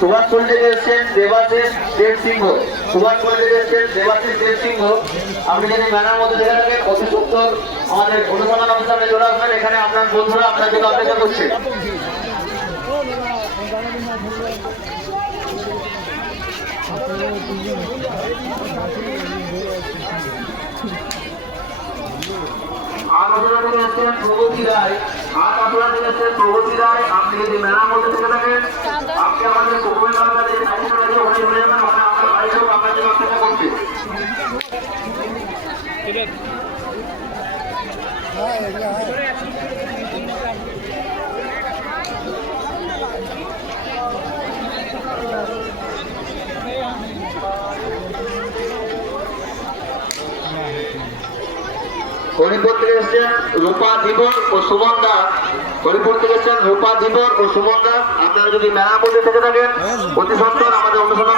সুভাষপুর থেকে এসছেন দেবাশিস দেব সিংহ। সুভাষপুর থেকে এসছেন দেবাশিস দেব সিংহ। আপনি যদি মেলার মধ্যে দেখে থাকেন অতি সত্তর আমাদের অনুসন্ধান অনুষ্ঠানে চলে আসবেন। এখানে আপনার বন্ধুরা আপনার জন্য অপেক্ষা করছে। প্রগতি রায় প্রগতি রায় আপনি যদি মেলার মধ্যে থেকে থাকেন আপনি আমাদের আপনার বাড়ি সব আপনার জন্য অপেক্ষা করছে। হরিপুর থেকে এসছেন রূপা জীবন ও সুমন দাস। হরিপুর থেকে এসছেন রূপা জীবন ও সুমন দাস। আপনারা যদি মেলার মধ্যে থেকে থাকেন অতি সত্তর আমাদের অনুসন্ধান